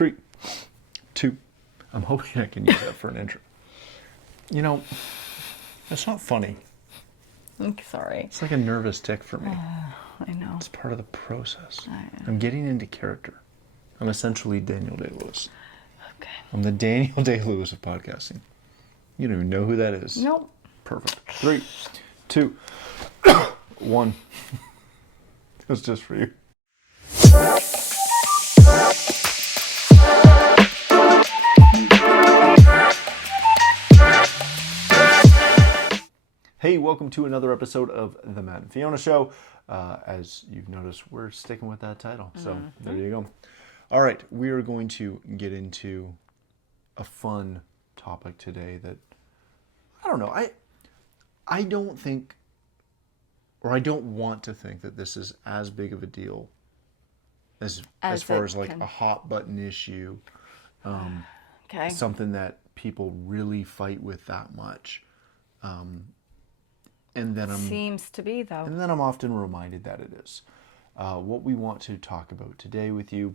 3, 2. I'm hoping I can use that for an intro. You know, that's not funny. I'm sorry. It's like a nervous tick for me. I know. It's part of the process. I'm getting into character. I'm essentially Daniel Day-Lewis. Okay. I'm the Daniel Day-Lewis of podcasting. You don't even know who that is. Nope. Perfect. 3, 2, 1. It was just for you. Hey, welcome to another episode of The Matt and Fiona Show. As you've noticed, we're sticking with that title. So there you go. All right, we are going to get into a fun topic today that, I don't know, I don't think, or I don't want to think that this is as big of a deal as far as like a hot button issue. Okay. Something that people really fight with that much. And then Seems to be, though. And then I'm often reminded that it is. What we want to talk about today with you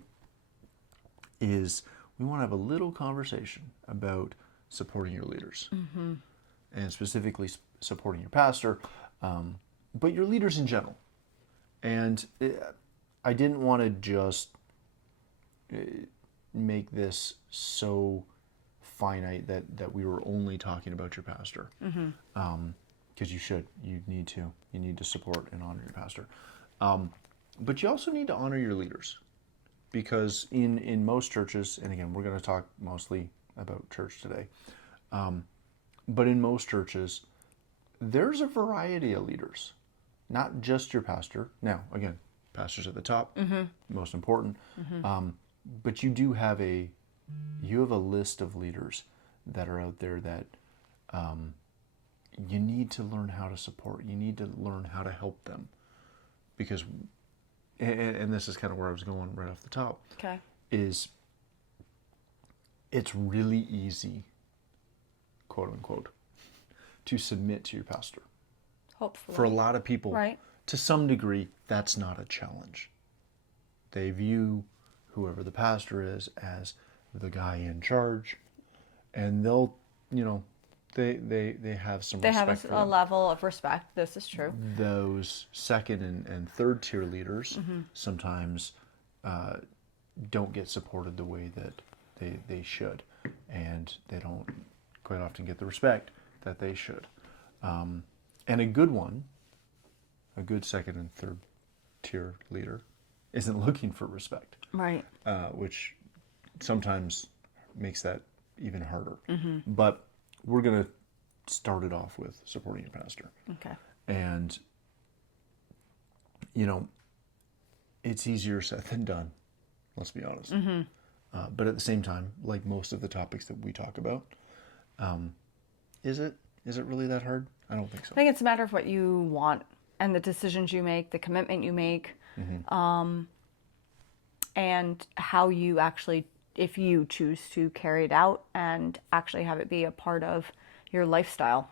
is we want to have a little conversation about supporting your leaders. Mm-hmm. And specifically supporting your pastor, but your leaders in general. And I didn't want to just make this so finite that we were only talking about your pastor. Mm-hmm. Because you need to support and honor your pastor. But you also need to honor your leaders. Because in most churches, and again, we're going to talk mostly about church today, but in most churches, there's a variety of leaders, not just your pastor. Now, again, pastor's at the top, most important, but you have a list of leaders that are out there that you need to learn how to support. You need to learn how to help them. Because, and this is kind of where I was going right off the top, Okay. is it's really easy, quote unquote, to submit to your pastor. Hopefully. For a lot of people, right, to some degree, that's not a challenge. They view whoever the pastor is as the guy in charge, and they'll, they have some respect. They have a level of respect. This is true. Those second and third tier leaders sometimes don't get supported the way that they should, and they don't quite often get the respect that they should. And a good second and third tier leader isn't looking for respect, Right. which sometimes makes that even harder. But we're going to start it off with supporting your pastor. Okay. And, it's easier said than done, let's be honest. But at the same time, like most of the topics that we talk about, is it really that hard? I don't think so. I think it's a matter of what you want and the decisions you make, the commitment you make, and how you actually, if you choose to carry it out and actually have it be a part of your lifestyle.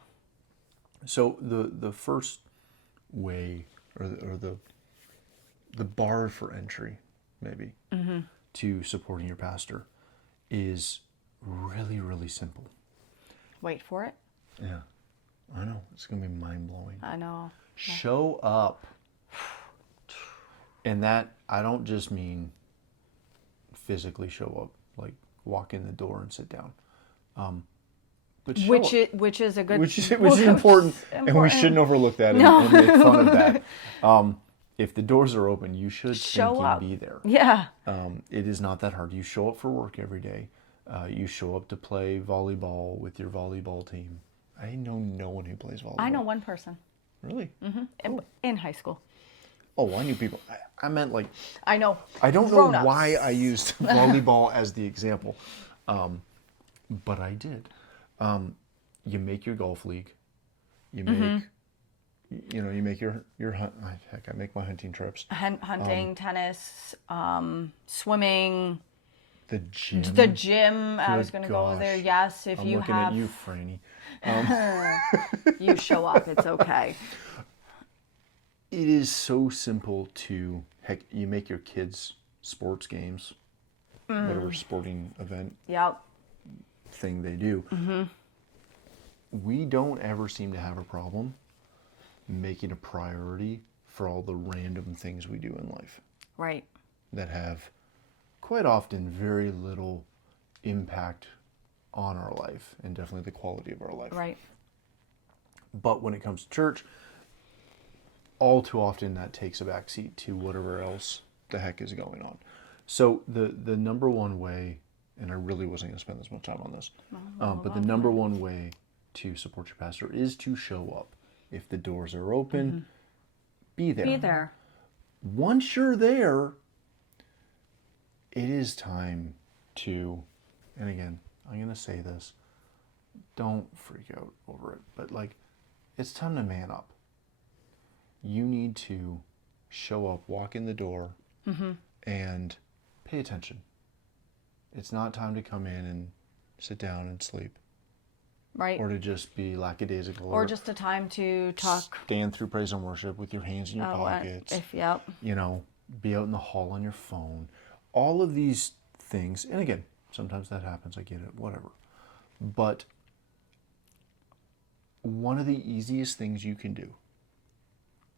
So the first way, or the bar for entry, maybe, to supporting your pastor is really, really simple. Wait for it. Yeah, I know. It's going to be mind-blowing. I know. Show up. And that, I don't just mean physically show up, like walk in the door and sit down. But show up. Which is a good... Which is important, and we shouldn't overlook that and make fun of that. If the doors are open, you should show up. Be there. Yeah. It is not that hard. You show up for work every day. You show up to play volleyball with your volleyball team. I know no one who plays volleyball. I know one person. Really? Mm-hmm. In high school. Oh, I knew people. I meant like... I know. I don't know why I used volleyball as the example, but I did. You make your golf league. You make, you make your hunt. Heck, I make my hunting trips. Hunting, tennis, swimming. The gym. The gym. I was going to go there. Yes, if you have. I'm looking at you, Franny. You show up. It's okay. It is so simple to, heck, you make your kids' sports games. whatever sporting event Yep. thing they do. We don't ever seem to have a problem making a priority for all the random things we do in life Right. that have quite often very little impact on our life and definitely the quality of our life. Right. But when it comes to church, all too often that takes a backseat to whatever else the heck is going on. So the number one way, and I really wasn't going to spend this much time on this, but the number one way to support your pastor is to show up. If the doors are open, be there. Be there. Once you're there, it is time to, and again, I'm going to say this, don't freak out over it, but like, it's time to man up. You need to show up, walk in the door, and pay attention. It's not time to come in and sit down and sleep. Right. Or to just be lackadaisical. Or just a time to talk. Stand through praise and worship with your hands in your pockets. Yep. You know, be out in the hall on your phone. All of these things, and again, sometimes that happens, I get it, whatever. But one of the easiest things you can do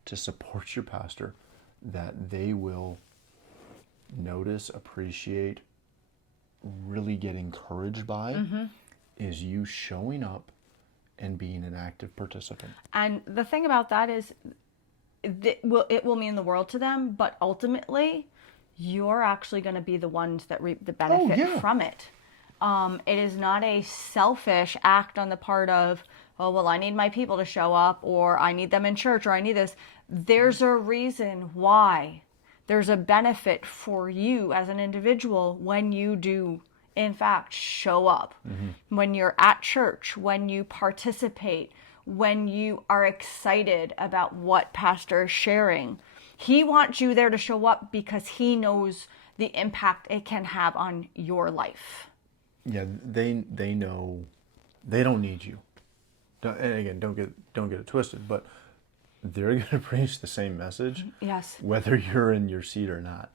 to support your pastor that they will notice, appreciate, really get encouraged by is you showing up and being an active participant. And the thing about that is it will mean the world to them, but ultimately you're actually going to be the ones that reap the benefit from it. It is not a selfish act on the part of, oh, well, I need my people to show up, or I need them in church, or I need this. There's a reason why. There's a benefit for you as an individual when you do, in fact, show up. When you're at church, when you participate, when you are excited about what pastor is sharing. He wants you there to show up because he knows the impact it can have on your life. Yeah, they know they don't need you. And again, don't get it twisted, but they're going to preach the same message. Yes. Whether you're in your seat or not.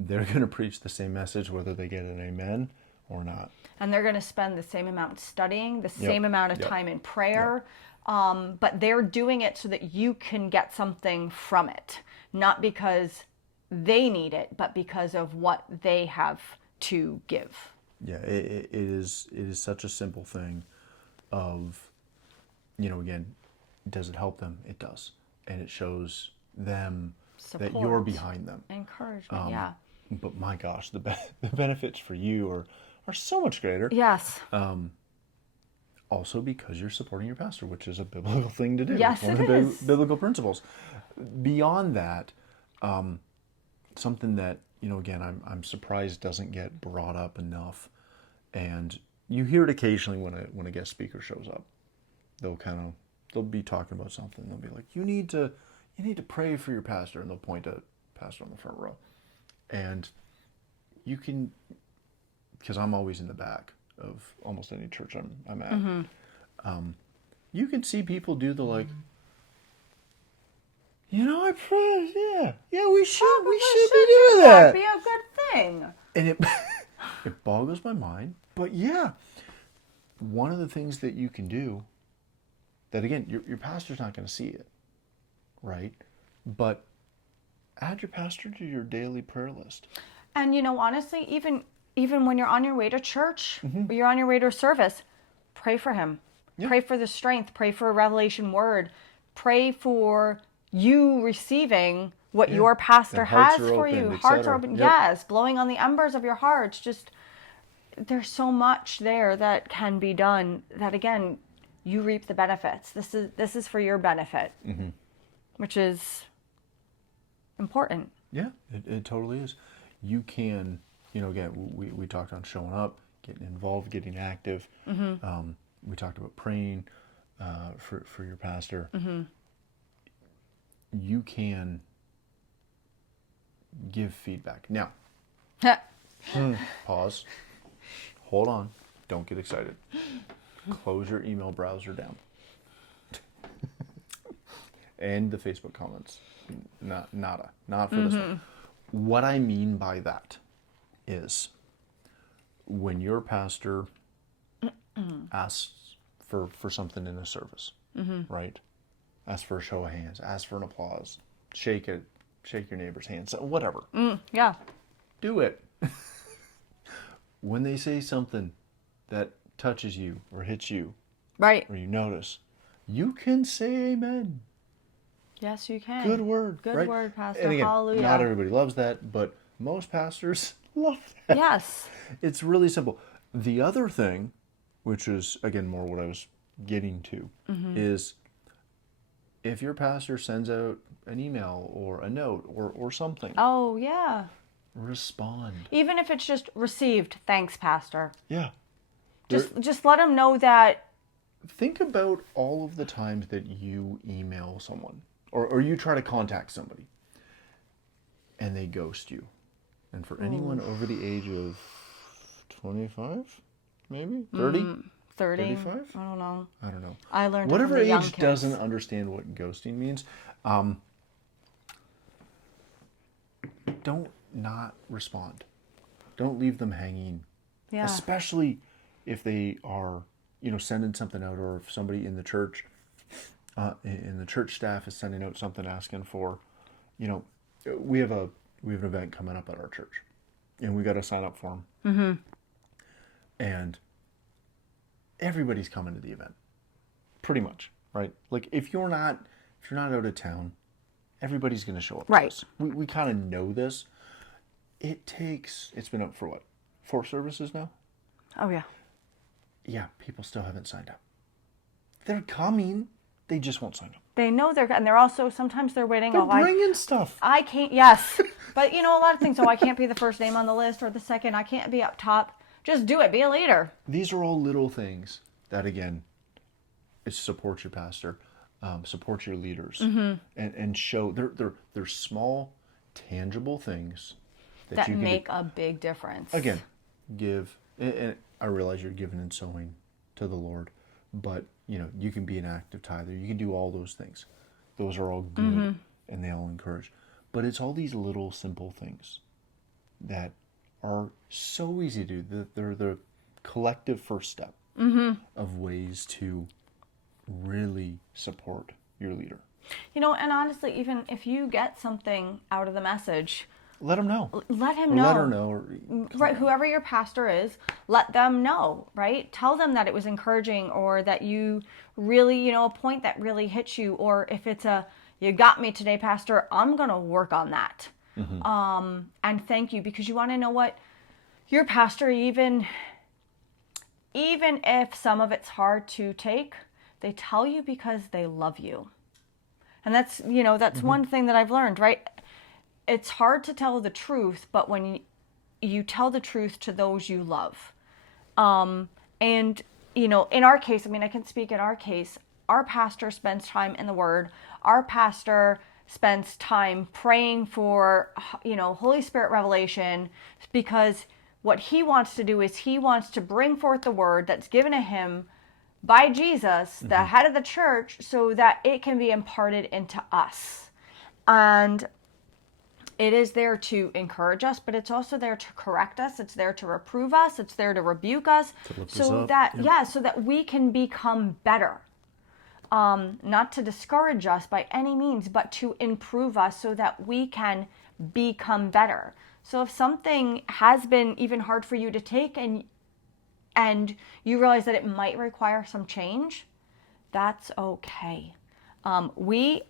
They're going to preach the same message whether they get an amen or not. And they're going to spend the same amount studying, the same amount of time in prayer. But they're doing it so that you can get something from it. Not because they need it, but because of what they have to give. Yeah, it is such a simple thing of, you know, again, does it help them? It does. And it shows them Support. that you're behind them. Encouragement, yeah. But my gosh, the benefits for you are so much greater. Yes. Also because you're supporting your pastor, which is a biblical thing to do. Yes, it's one of the biblical principles. Beyond that, something that, you know, again, I'm surprised doesn't get brought up enough, and you hear it occasionally when a guest speaker shows up. They'll be talking about something. They'll be like, you need to pray for your pastor, and they'll point to pastor on the front row. And you can, because I'm always in the back of almost any church I'm at, you can see people do the like, you know, I pray, yeah, we should be doing that. That'd be a good thing. And it boggles my mind. But yeah, one of the things that you can do, that again, your pastor's not going to see it, right? But add your pastor to your daily prayer list. And you know, honestly, even when you're on your way to church, or you're on your way to a service, pray for him. Yeah. Pray for the strength. Pray for a revelation word. Pray for you receiving what your pastor has for you. Hearts are open. Yep. Yes, blowing on the embers of your hearts. Just, there's so much there that can be done that, again, you reap the benefits. This is for your benefit, which is important. Yeah, it totally is. You can, you know, again, we talked on showing up, getting involved, getting active. We talked about praying for your pastor. You can give feedback. Now, pause. Hold on. Don't get excited. Close your email browser down. And the Facebook comments. Not for this one. What I mean by that is when your pastor asks for something in a service, right? Ask for a show of hands, ask for an applause, shake your neighbor's hand, whatever. Yeah. Do it. When they say something that touches you or hits you, Right. or you notice, you can say amen. Yes, you can. Good word. Good right? word, Pastor. And again, Hallelujah. not everybody loves that, but most pastors love that. Yes. It's really simple. The other thing, which is, again, more what I was getting to, is if your pastor sends out an email or a note or something, Oh, yeah. respond. Even if it's just received, thanks, Pastor. Yeah. Just let them know that. Think about all of the times that you email someone or you try to contact somebody and they ghost you. And for anyone over the age of 25, maybe 30, 30. 35? I don't know. I don't know. I learned Whatever it from the young age kids. doesn't understand what ghosting means, don't not respond. Don't leave them hanging. Yeah. Especially if they are, sending something out, or if somebody in the church staff is sending out something asking for, we have an event coming up at our church, and we got to sign up for them. And everybody's coming to the event, pretty much, right? Like if you're not out of town, everybody's going to show up. Right. To this. We kind of know this. It's been up for what, 4 services now? Oh, yeah. Yeah, people still haven't signed up. They're coming. They just won't sign up. They know and they're also, sometimes they're waiting. They're bringing stuff. I can't, yes. But a lot of things, I can't be the first name on the list or the second. I can't be up top. Just do it. Be a leader. These are all little things that, again, is support your pastor, support your leaders, and show they're small, tangible things That you can make do. a big difference. Again, give, and I realize you're giving and sowing to the Lord, but you can be an active tither. You can do all those things. Those are all good, and they all encourage. But it's all these little simple things that are so easy to do. They're the collective first step of ways to really support your leader. And honestly, even if you get something out of the message, Let them know. let him Or know. let her know. Or, Right, whoever your pastor is, let them know, right? Tell them that it was encouraging, or that you really, a point that really hit you, or if it's you got me today, Pastor, I'm going to work on that. And thank you, because you want to know what? Your pastor, even if some of it's hard to take, they tell you because they love you. And that's, that's one thing that I've learned, right? It's hard to tell the truth, but when you tell the truth to those you love. And, in our case, I can speak in our case, our pastor spends time in the Word. Our pastor spends time praying for, Holy Spirit revelation, because what he wants to do is he wants to bring forth the Word that's given to him by Jesus, the head of the church, so that it can be imparted into us. And it is there to encourage us, but it's also there to correct us. It's there to reprove us. It's there to rebuke us, so that we can become better. Not to discourage us by any means, but to improve us so that we can become better. So if something has been even hard for you to take, and you realize that it might require some change, that's okay. We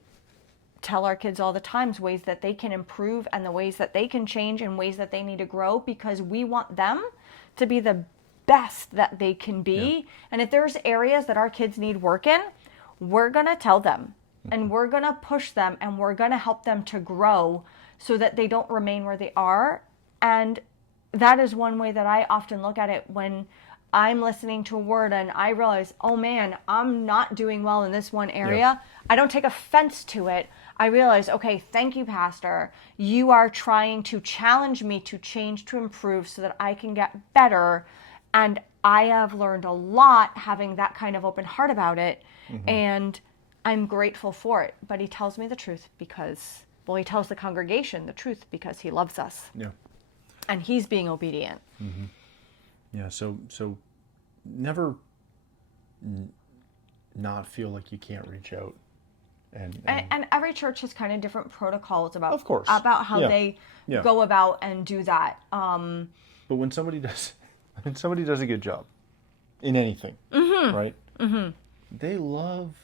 tell our kids all the times ways that they can improve and the ways that they can change and ways that they need to grow, because we want them to be the best that they can be. Yeah. And if there's areas that our kids need work in, we're going to tell them, and we're going to push them, and we're going to help them to grow so that they don't remain where they are. And that is one way that I often look at it when I'm listening to a word and I realize, oh man, I'm not doing well in this one area. Yeah. I don't take offense to it. I realize, okay, thank you, Pastor. You are trying to challenge me to change, to improve so that I can get better. And I have learned a lot having that kind of open heart about it. And I'm grateful for it. But he tells me the truth because, he tells the congregation the truth because he loves us. Yeah. And he's being obedient. Yeah, so never not feel like you can't reach out. And every church has kind of different protocols about, of course, about how they go about and do that. But when somebody does a good job in anything, right? They love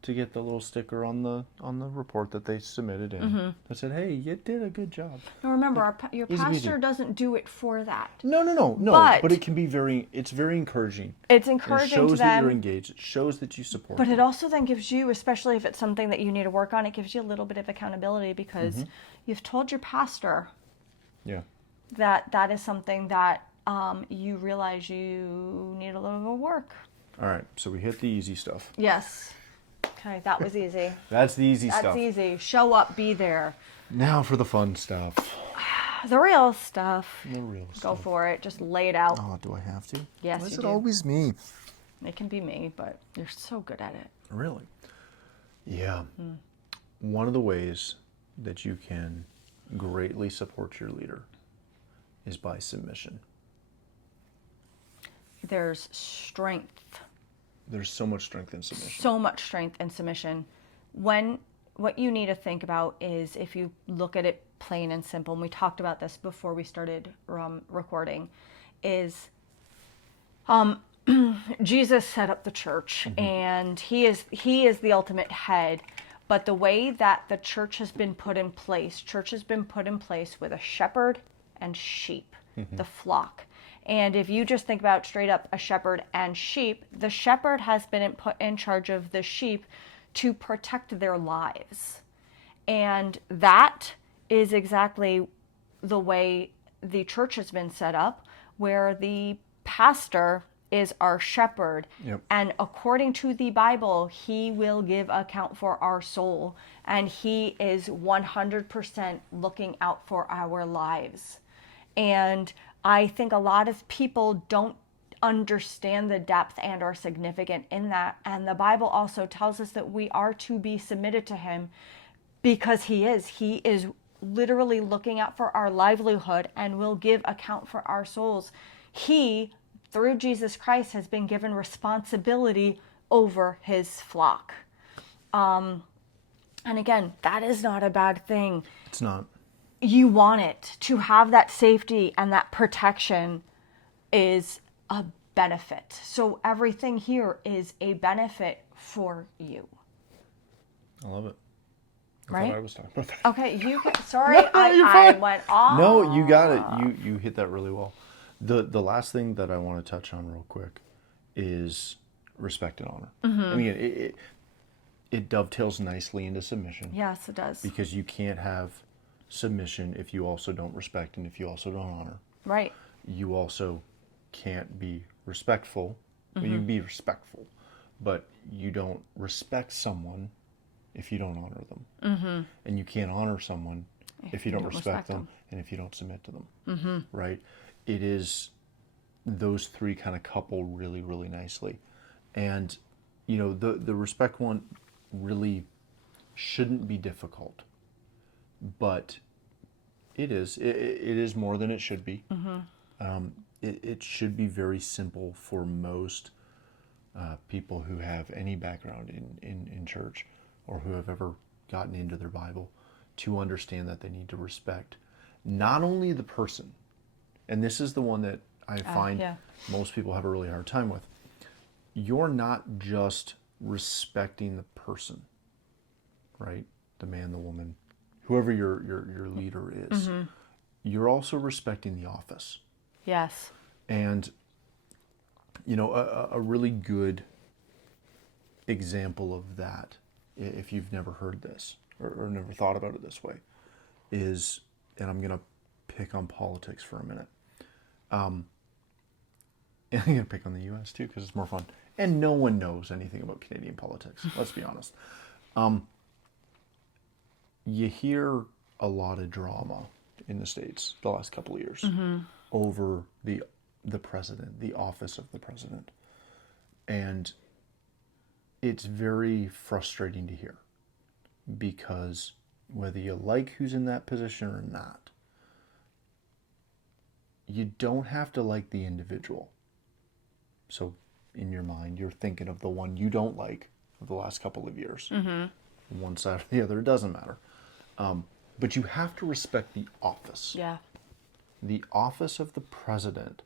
to get the little sticker on the report that they submitted in that said, "Hey, you did a good job." Now remember, your pastor doesn't do it for that. No. But it can be it's very encouraging. It's encouraging to them. It shows that you're engaged. It shows that you support. But it also then gives you, especially if it's something that you need to work on, it gives you a little bit of accountability because you've told your pastor that is something that you realize you need a little bit of work. All right, so we hit the easy stuff. Yes. Okay, that was easy. That's the easy stuff. That's easy. Show up, be there. Now for the fun stuff. The real stuff. The real stuff. Go for it. Just lay it out. Oh, do I have to? Yes, Why is you it do. always me? It can be me, but you're so good at it. Really? Yeah. One of the ways that you can greatly support your leader is by submission. There's strength. There's so much strength in submission. So much strength in submission. What you need to think about is, if you look at it plain and simple, and we talked about this before we started recording, is Jesus set up the church, and he is the ultimate head. But the way that the church has been put in place with a shepherd and sheep, the flock. And if you just think about straight up a shepherd and sheep, the shepherd has been put in charge of the sheep to protect their lives. And that is exactly the way the church has been set up, where the pastor is our shepherd. Yep. And according to the Bible, he will give account for our soul. And he is 100% looking out for our lives. And I think a lot of people don't understand the depth and are significant in that. And the Bible also tells us that we are to be submitted to him because he is literally looking out for our livelihood and will give account for our souls. He, through Jesus Christ, has been given responsibility over his flock. And again, that is not a bad thing. It's not. You want it. To have that safety and that protection is a benefit. So everything here is a benefit for you. I love it. Right? I thought I was talking about that. Okay, sorry, No, you're I fine. went off. No, you got it. You hit that really well. The last thing that I want to touch on real quick is respect and honor. I mean, it dovetails nicely into submission. Yes, it does. Because you can't have submission if you also don't respect and if you also don't honor. Right. You also can't be respectful. Well, you can be respectful, but you don't respect someone if you don't honor them. And you can't honor someone if you don't respect them and if you don't submit to them. Right? It is those three kind of couple really, really nicely. And, you know, the respect one really shouldn't be difficult. But it is more than it should be. It should be very simple for most people who have any background in church or who have ever gotten into their Bible to understand that they need to respect not only the person, and this is the one that I find most people have a really hard time with. You're not just respecting the person, right? The man, the woman, whoever your leader is, you're also respecting the office. Yes. And, you know, a really good example of that, if you've never heard this or never thought about it this way, is, and I'm going to pick on politics for a minute. And I'm going to pick on the U.S. too because it's more fun. And no one knows anything about Canadian politics, let's be honest. You hear a lot of drama in the States the last couple of years over the president, the office of the president. And it's very frustrating to hear because whether you like who's in that position or not, you don't have to like the individual. So in your mind, you're thinking of the one you don't like of the last couple of years. One side or the other, it doesn't matter. But you have to respect the office. Yeah. The office of the president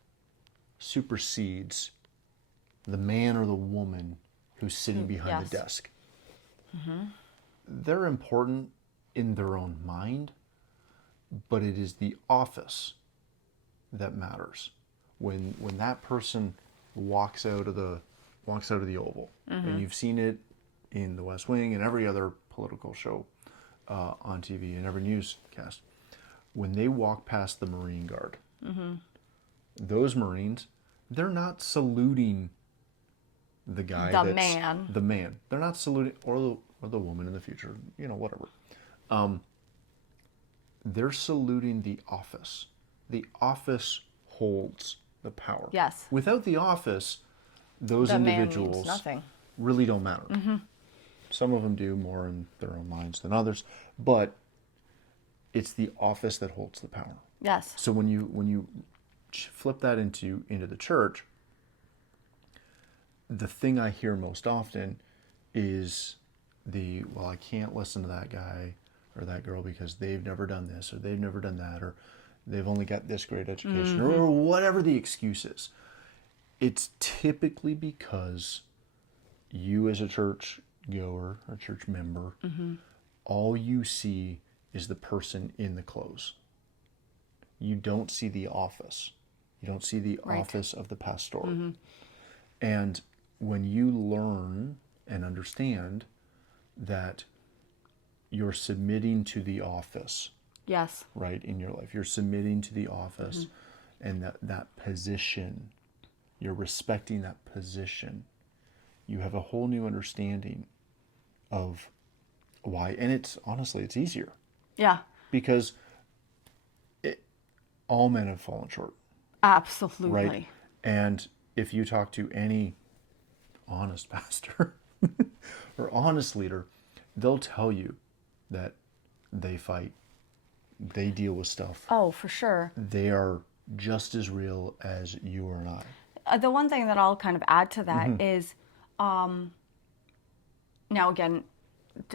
supersedes the man or the woman who's sitting behind the desk. They're important in their own mind, but it is the office that matters. When that person walks out of the Oval, and you've seen it in The West Wing and every other political show on TV and every newscast, when they walk past the Marine Guard, those Marines, they're not saluting the guy The man. They're not saluting, or the woman in the future, whatever. They're saluting the office. The office holds the power. Yes. Without the office, those The man individuals means nothing. really don't matter. Some of them do more in their own minds than others, but it's the office that holds the power. Yes. So when you flip that into the church, the thing I hear most often is I can't listen to that guy or that girl because they've never done this or they've never done that or they've only got this great education or whatever the excuse is. It's typically because you as a church goer or church member, all you see is the person in the clothes. You don't see the office. You don't see the office of the pastor. And when you learn and understand that you're submitting to the office, Yes. right, in your life, you're submitting to the office and that position, you're respecting that position, you have a whole new understanding of why. And it's easier. Yeah. Because all men have fallen short. Absolutely. Right? And if you talk to any honest pastor or honest leader, they'll tell you that they fight, they deal with stuff. Oh, for sure. They are just as real as you or I. The one thing that I'll kind of add to that is, now again,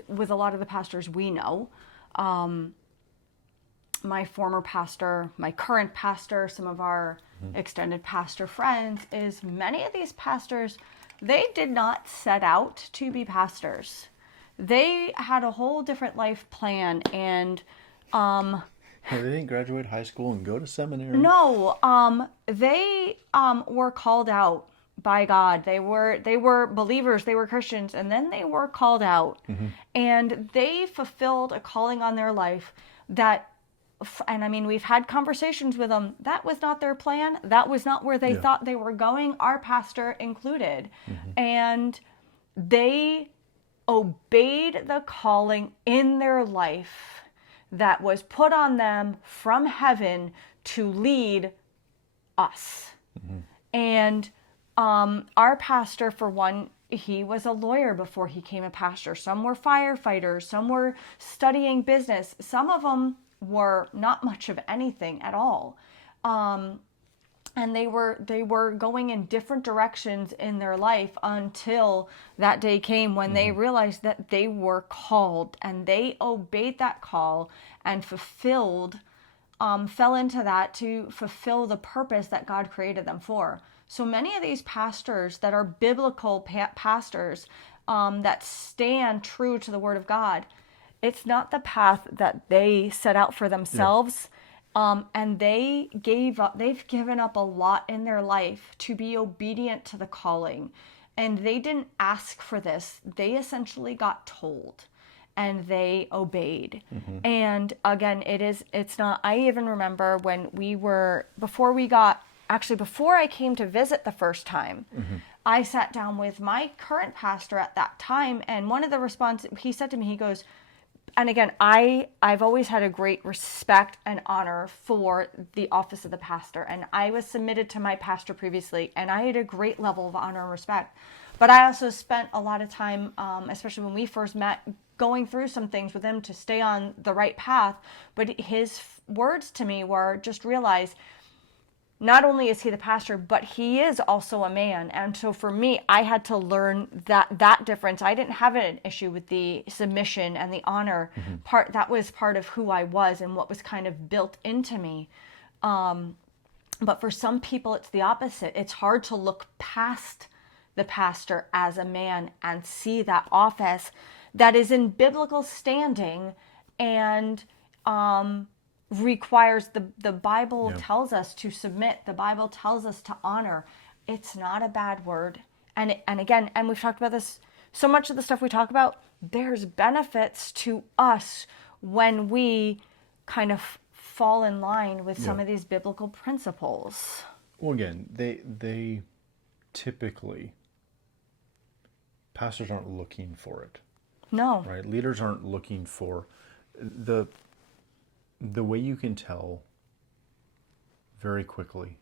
with a lot of the pastors we know, my former pastor, my current pastor, some of our extended pastor friends, is many of these pastors, they did not set out to be pastors. They had a whole different life plan, and They didn't graduate high school and go to seminary. no, they were called out by God. They were believers, they were Christians, and then they were called out. And they fulfilled a calling on their life that, and I mean, we've had conversations with them, that was not their plan. That was not where they thought they were going, our pastor included. And they obeyed the calling in their life that was put on them from heaven to lead us. And our pastor, for one, he was a lawyer before he became a pastor. Some were firefighters, some were studying business. Some of them were not much of anything at all. And they were going in different directions in their life until that day came when they realized that they were called, and they obeyed that call and fell into that to fulfill the purpose that God created them for. So many of these pastors that are biblical pastors that stand true to the Word of God, it's not the path that they set out for themselves. And they've given up a lot in their life to be obedient to the calling. And they didn't ask for this. They essentially got told, and they obeyed. And again, it's not, I even remember when before I came to visit the first time, I sat down with my current pastor at that time, and one of the responses, he said to me, he goes, and again, I've always had a great respect and honor for the office of the pastor. And I was submitted to my pastor previously, and I had a great level of honor and respect. But I also spent a lot of time, especially when we first met, going through some things with him to stay on the right path. But his words to me were, just realize not only is he the pastor, but he is also a man. And so for me, I had to learn that difference. I didn't have an issue with the submission and the honor part. That was part of who I was and what was kind of built into me. But for some people, it's the opposite. It's hard to look past the pastor as a man and see that office that is in biblical standing and requires the Bible tells us to submit. The Bible tells us to honor. It's not a bad word. And again, and we've talked about this, so much of the stuff we talk about, there's benefits to us when we kind of fall in line with some of these biblical principles. Well, again, they typically, pastors aren't looking for it. No. Right? Leaders aren't looking for the way you can tell very quickly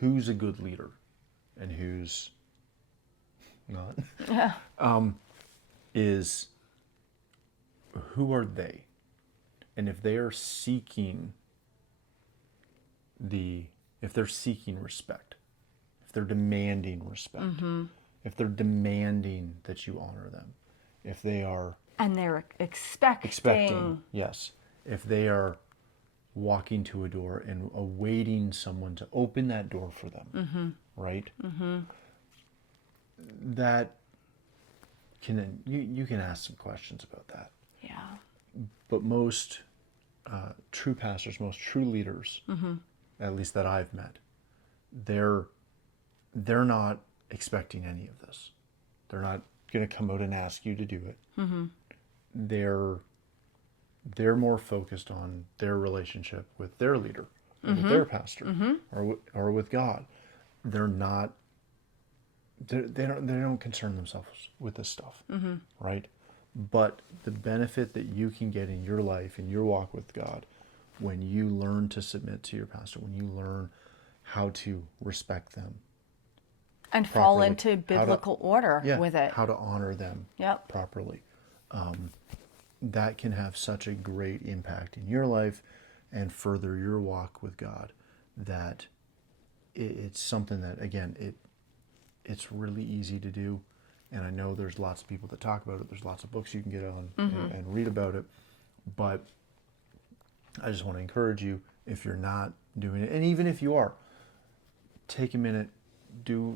who's a good leader and who's not is who are they? And if they are seeking respect, if they're demanding respect, if they're demanding that you honor them, if they are... And they're expecting, yes. If they are walking to a door and awaiting someone to open that door for them, right? That can, you can ask some questions about that. Yeah. But most true pastors, most true leaders, at least that I've met, they're not expecting any of this. They're not going to come out and ask you to do it. They're more focused on their relationship with their leader, or with their pastor, or with God. They're not. They don't concern themselves with this stuff, right? But the benefit that you can get in your life, in your walk with God, when you learn to submit to your pastor, when you learn how to respect them, and properly, fall into biblical order with it, how to honor them properly, that can have such a great impact in your life and further your walk with God, that it's something that, again, it's really easy to do. And I know there's lots of people that talk about it. There's lots of books you can get on and read about it. But I just want to encourage you, if you're not doing it, and even if you are, take a minute, do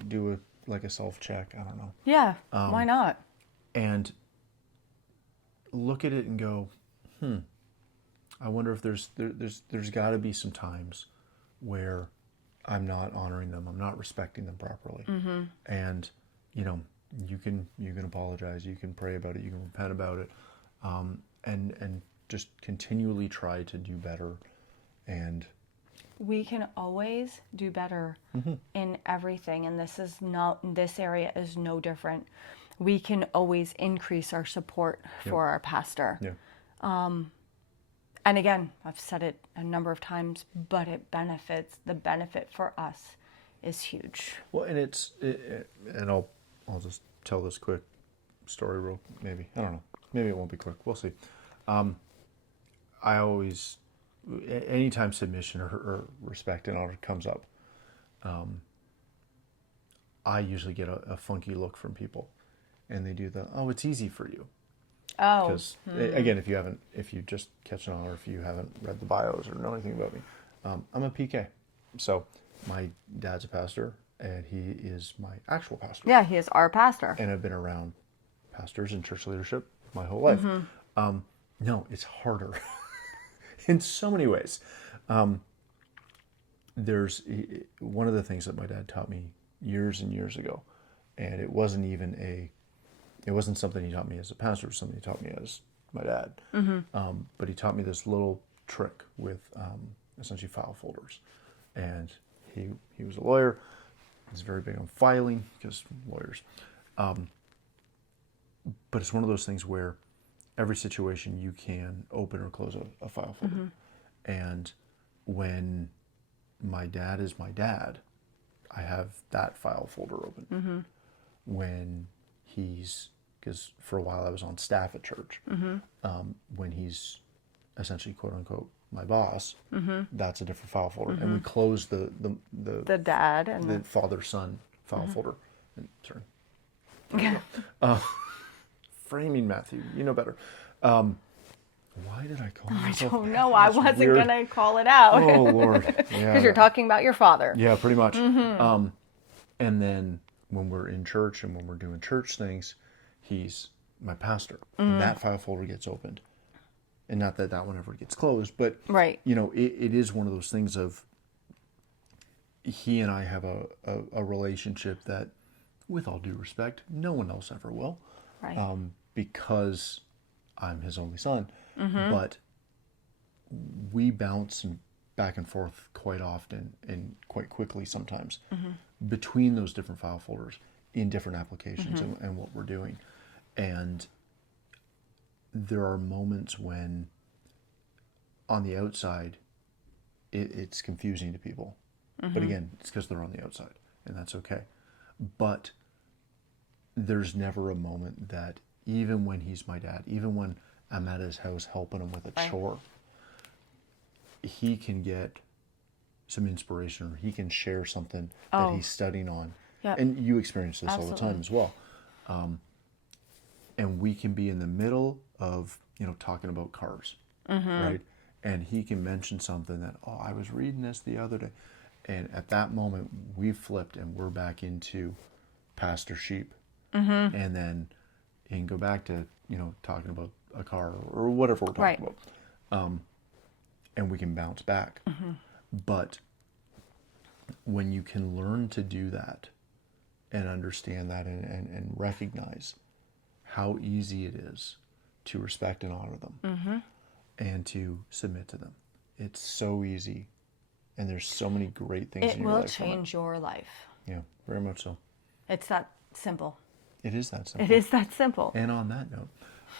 a self-check. I don't know. Yeah, why not? And look at it and go, I wonder if there's got to be some times where I'm not honoring them, I'm not respecting them properly, and you can apologize, you can pray about it, you can repent about it, and just continually try to do better. And we can always do better in everything, and this area is no different. We can always increase our support for our pastor. And again, I've said it a number of times, but the benefit for us is huge. Well, and and I'll just tell this quick story maybe. I don't know. Maybe it won't be quick. We'll see. I always, anytime submission or respect and honor comes up, I usually get a funky look from people, and they do it's easy for you. Oh. Because again, if you just catch on, or if you haven't read the bios or know anything about me, I'm a PK. So my dad's a pastor, and he is my actual pastor. Yeah, he is our pastor. And I've been around pastors and church leadership my whole life. No, it's harder in so many ways. There's one of the things that my dad taught me years and years ago, and it wasn't something he taught me as a pastor, it was something he taught me as my dad. But he taught me this little trick with essentially file folders. And he was a lawyer. He's very big on filing, because lawyers. But it's one of those things where every situation you can open or close a file folder. And when my dad is my dad, I have that file folder open. When because for a while I was on staff at church, when he's essentially, quote unquote, my boss, that's a different file folder. And we close the dad and the father-son file folder. And, sorry. Yeah. Framing, Matthew, you know better. Why did I call myself? I don't know. I wasn't weird. going to call it out. Oh, Lord. Because Yeah. you're talking about your father. Yeah, pretty much. And then when we're in church and when we're doing church things, he's my pastor. And that file folder gets opened. And not that that one ever gets closed, but, Right. you know, it is one of those things of he and I have a relationship that, with all due respect, no one else ever will. Right. Because I'm his only son. But we bounce back and forth quite often and quite quickly sometimes between those different file folders in different applications and what we're doing. And there are moments when on the outside it's confusing to people. But again, it's because they're on the outside, and that's okay. But there's never a moment that even when he's my dad, even when I'm at his house helping him with a chore, he can get some inspiration, or he can share something that he's studying on. Yep. And you experience this Absolutely. all the time as well. And we can be in the middle of, you know, talking about cars, right? And he can mention something that, oh, I was reading this the other day. And at that moment, we flipped and we're back into Pastor Sheep. And then he can go back to, you know, talking about a car or whatever we're talking about. And we can bounce back. But when you can learn to do that and understand that and recognize how easy it is to respect and honor them and to submit to them, it's so easy. And there's so many great things in your life. It will change your life. Yeah, very much so. It's that simple. It is that simple. It is that simple. And on that note,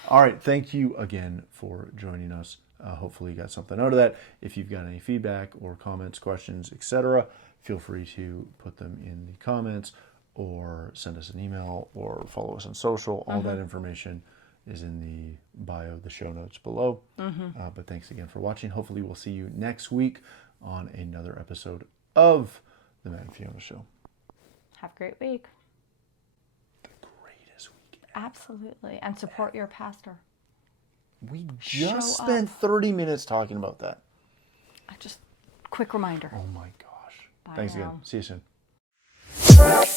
all right, thank you again for joining us. Hopefully you got something out of that. If you've got any feedback or comments, questions, etc., feel free to put them in the comments or send us an email or follow us on social. All that information is in the bio, the show notes below. But thanks again for watching. Hopefully we'll see you next week on another episode of The Matt and Fiona Show. Have a great week. The greatest week. Absolutely. And support your pastor. We Show just spent 30 minutes talking about that. Just quick reminder. Oh my gosh. Bye Thanks now. again. See you soon.